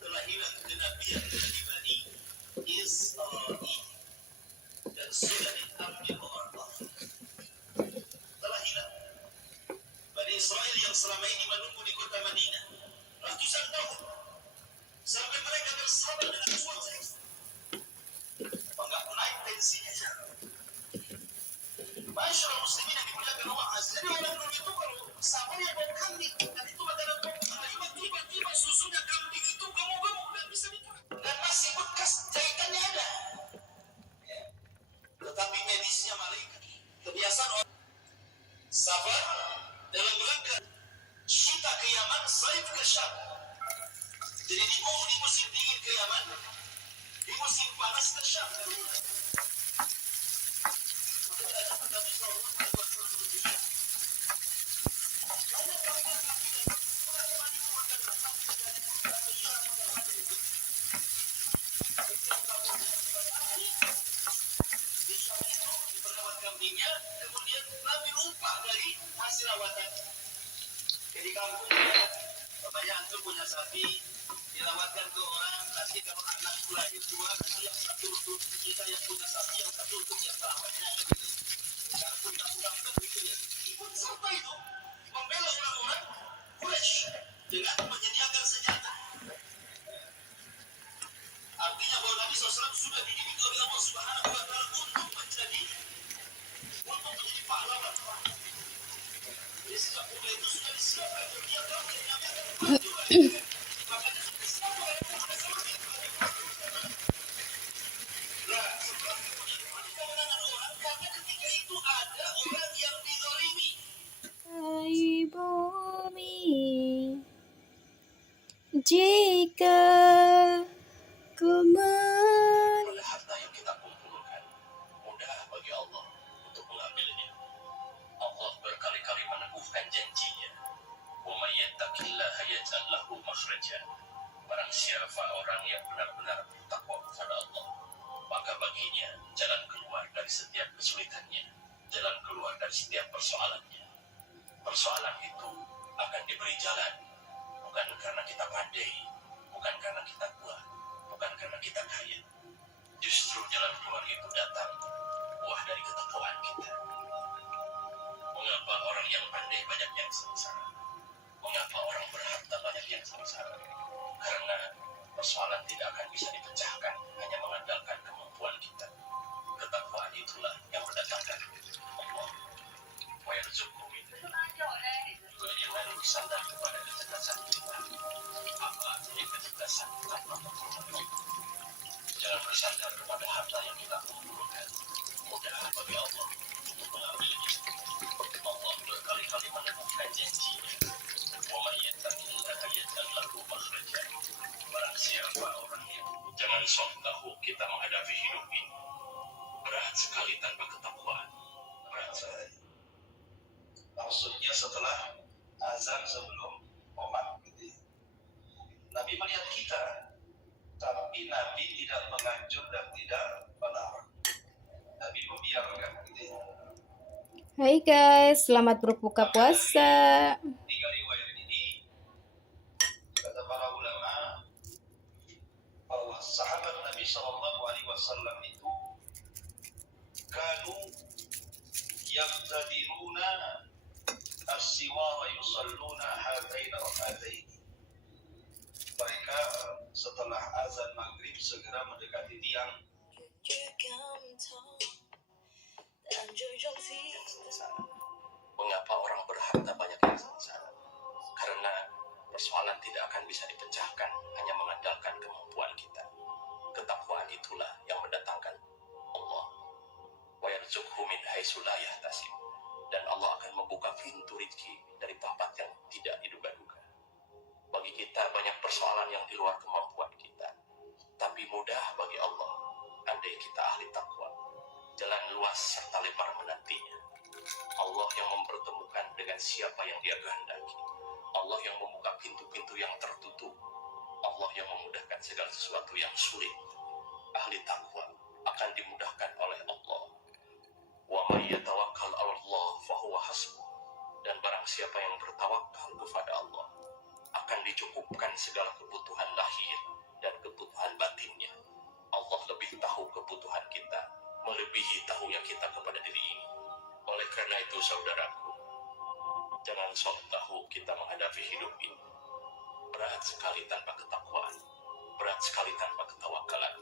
telah hilang kenabian dari Bani Israel dan sudah diambil Allah. Telah hilang. Bani Israel yang selama ini menunggu di kota Madinah ratusan tahun sampai mereka bersabar dengan cuaca ekstrim. Enggak naik tensinya. Masyarakat muslimin yang dimuliakan Allah Azza. Jadi orang dulu itu kalau sabarnya buat kambing dan itu makanan pokok tiba-tiba susunya kambing itu gemuk-gemuk dan bisa dijual. Dan masih bekas jahitannya ada. Ya. Tetapi medisnya malaikat. Kebiasaan orang sabar dalam rangka syita ke Yaman, saif ke Syam. Jadi di musim dingin ke Yaman, di musim panas ke Syam. Kambingnya, kemudian ngambil upah dari hasil rawatan. Jadi kampung kebanyakan tuh punya sapi, dirawatkan ke orang, kasih kalau anak lahir dua, kasih yang satu untuk kita yang punya sapi, yang satu untuk yang perawatnya gitu. Karena undang-undang itu begitu ya. Ikut serta itu membela orang-orang Quraisy dengan menyediakan senjata. Artinya bahwa Nabi SAW sudah dididik oleh Allah Subhanahu wa Ta'ala untuk menjadi pahlawan. Jadi sejak muda itu sudah disiapkan dia tahu dia akan maju. Makanya siapa yang ada sama dia. Nah, setelah kemudian kemenangan orang karena ketika itu ada orang yang dizalimi. Hai bumi, jika ku Pada harta yang kita kumpulkan, mudah bagi Allah untuk mengambilnya. Allah berkali-kali meneguhkan janjinya. Wa may yattaqillaha yaj'al lahu makhraja. Barang siapa orang yang benar-benar bertakwa kepada Allah, maka baginya jalan keluar dari setiap kesulitannya, jalan keluar dari setiap persoalannya. Persoalan itu akan diberi jalan, bukan karena kita pandai, bukan karena kita kuat, bukan karena kita kaya. Justru jalan keluar itu datang buah dari ketakwaan kita. Mengapa orang yang pandai banyak yang sengsara? Mengapa orang berharta banyak yang sengsara? Karena persoalan tidak akan bisa dipecahkan hanya mengandalkan kemampuan kita. Ketakwaan itulah yang mendatangkan Allah. Wa yarzuqhu min. Juga jangan bersandar kepada kecerdasan kita. Apa artinya kecerdasan tanpa pertolongan? Jangan bersandar kepada harta yang kita kumpulkan. Mudah bagi Allah untuk mengambilnya. Allah berkali-kali meneguhkan janjinya. Wa may yattaqillaha yaj'al lahu makhraja. Barang siapa orang yang jangan sok tahu kita menghadapi hidup ini. Berat sekali tanpa ketakwaan. Berat sekali. Maksudnya setelah azan sebelum qomat gitu. Nabi melihat kita, tapi Nabi tidak menganjur dan tidak melarang. Nabi membiarkan gitu. Hai guys, selamat berbuka puasa. Tiga riwayat ini kata para ulama bahwa sahabat Nabi Shallallahu Alaihi Wasallam itu kanu yaqtadiruna as-siwara yusalluna hadain rak'atain. Mereka setelah azan maghrib segera mendekati tiang. Mengapa orang berharta banyak yang sengsara? Karena persoalan tidak akan bisa dipecahkan hanya mengandalkan kemampuan kita. Ketakwaan itulah yang mendatangkan Allah. Wa yarzuqhu min haitsu la yahtasib. Dan Allah akan membuka pintu rezeki dari tempat yang tidak diduga-duga. Bagi kita banyak persoalan yang di luar kemampuan kita. Tapi mudah bagi Allah andai kita ahli takwa. Jalan luas serta lebar menantinya. Allah yang mempertemukan dengan siapa yang Dia kehendaki. Allah yang membuka pintu-pintu yang tertutup. Allah yang memudahkan segala sesuatu yang sulit. Ahli takwa akan dimudahkan oleh Allah. Wa may yatawakkal 'ala Allah fa huwa hasbuh. Dan barang siapa yang bertawakal kepada Allah akan dicukupkan segala kebutuhan lahir dan kebutuhan batinnya. Allah lebih tahu kebutuhan kita, melebihi tahunya kita kepada diri ini. Oleh karena itu saudaraku, jangan sok tahu kita menghadapi hidup ini. Berat sekali tanpa ketakwaan, berat sekali tanpa ketawakalan.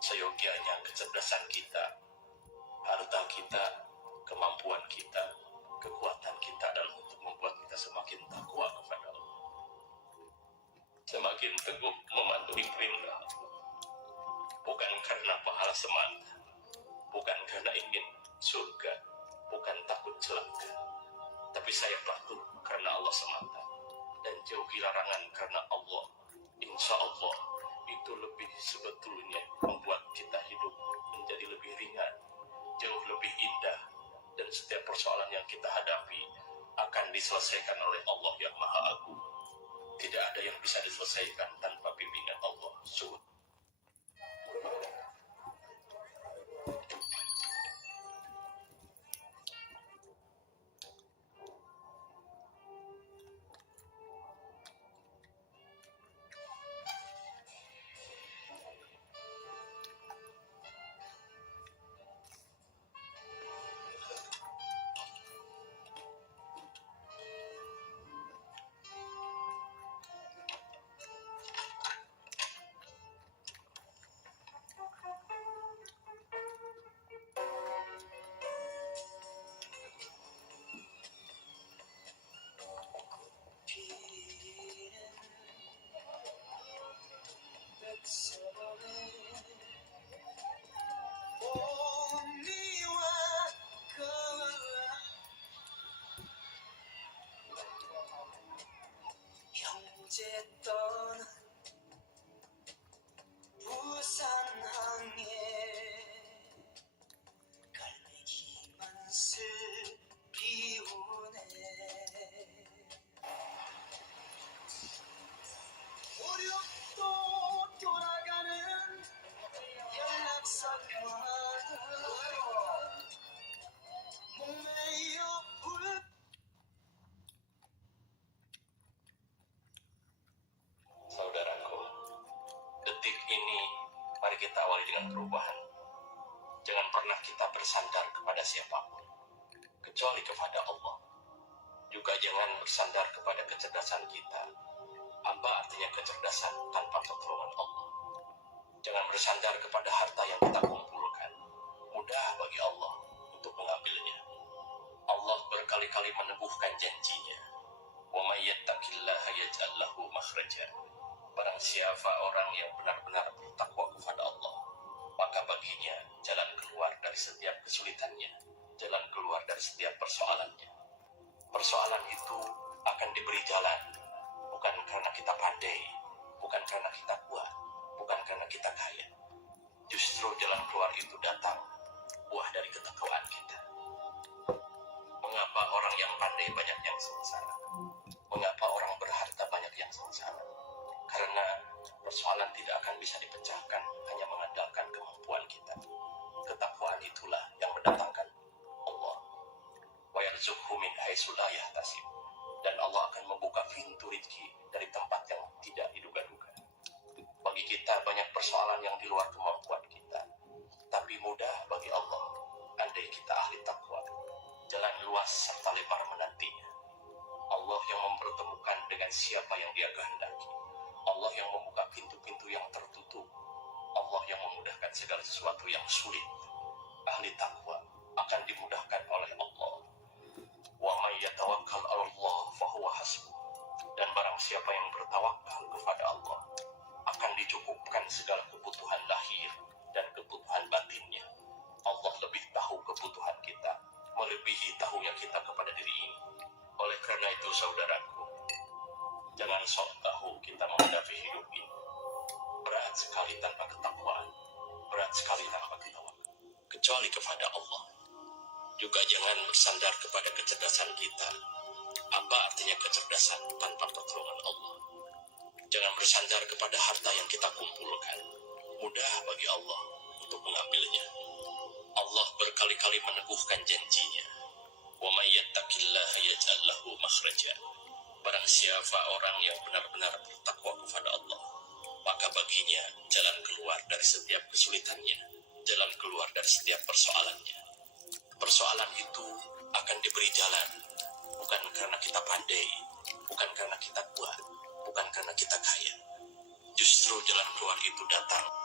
Seyogianya kecerdasan kita, harta kita, kemampuan kita, kekuatan kita adalah untuk membuat kita semakin takwa kepada Allah, semakin teguh mematuhi perintah Allah. Bukan karena pahala semata, bukan karena ingin surga, bukan takut celaka, tapi saya patuh karena Allah semata dan jauhi larangan karena Allah. Insya Allah itu lebih sebetulnya membuat kita hidup menjadi lebih ringan, jauh lebih indah, dan setiap persoalan yang kita hadapi akan diselesaikan oleh Allah yang Maha Agung. Tidak ada yang bisa diselesaikan tanpa bimbingan Allah. 어쨌던 부산 항에 갈매기만 슬피 우네 오륙도 돌아가는 연락선마다 목매여 울 Saudaraku, detik ini mari kita awali dengan perubahan. Jangan pernah kita bersandar kepada siapapun, kecuali kepada Allah. Juga jangan bersandar kepada kecerdasan kita. Apa artinya kecerdasan tanpa pertolongan Allah? Jangan bersandar kepada harta yang kita kumpulkan. Mudah bagi Allah untuk mengambilnya. Allah berkali-kali meneguhkan janjinya. Wa may yattaqillaha yaj'al lahu makhraja. Barang siapa orang yang benar-benar bertakwa kepada Allah, maka baginya jalan keluar dari setiap kesulitannya, jalan keluar dari setiap persoalannya. Persoalan itu akan diberi jalan, bukan karena kita pandai, bukan karena kita kuat, bukan karena kita kaya. Justru jalan keluar itu datang buah dari ketakwaan kita. Mengapa orang yang pandai banyak yang sengsara? Mengapa orang berharta banyak yang sengsara? Karena persoalan tidak akan bisa dipecahkan hanya mengandalkan kemampuan kita. Ketakwaan itulah yang mendatangkan Allah. Wa yarzuqhu min haitsu la yahtasib. Dan Allah akan membuka pintu rezeki dari tempat yang tidak diduga-duga. Bagi kita banyak persoalan yang di luar kemampuan kita, tapi mudah bagi Allah andai kita ahli takwa. Jalan luas serta lebar menantinya. Allah yang mempertemukan dengan siapa yang Dia kehendaki. Allah yang membuka pintu-pintu yang tertutup. Allah yang memudahkan segala sesuatu yang sulit. Ahli takwa akan dimudahkan oleh Allah. Wa may yatawakkal 'ala Allah fahuwa hasbuh. Dan barang siapa yang bertawakal kepada Allah, akan dicukupkan segala kebutuhan lahir dan kebutuhan batinnya. Allah lebih tahu kebutuhan kita, melebihi tahunya kita kepada diri ini. Oleh karena itu saudaraku, jangan sok tahu kita menghadapi hidup ini. Berat sekali tanpa ketakwaan, berat sekali tanpa ketawakal, kecuali kepada Allah. Juga jangan bersandar kepada kecerdasan kita. Apa artinya kecerdasan tanpa pertolongan Allah? Jangan bersandar kepada harta yang kita kumpulkan. Mudah bagi Allah untuk mengambilnya. Allah berkali-kali meneguhkan janjinya. Wa may yattaqillaha yaj'al lahu makhraja. Barang siapa orang yang benar-benar bertakwa kepada Allah, maka baginya jalan keluar dari setiap kesulitannya, jalan keluar dari setiap persoalannya. Persoalan itu akan diberi jalan, bukan karena kita pandai, bukan karena kita kuat, bukan karena kita kaya. Justru jalan keluar itu datang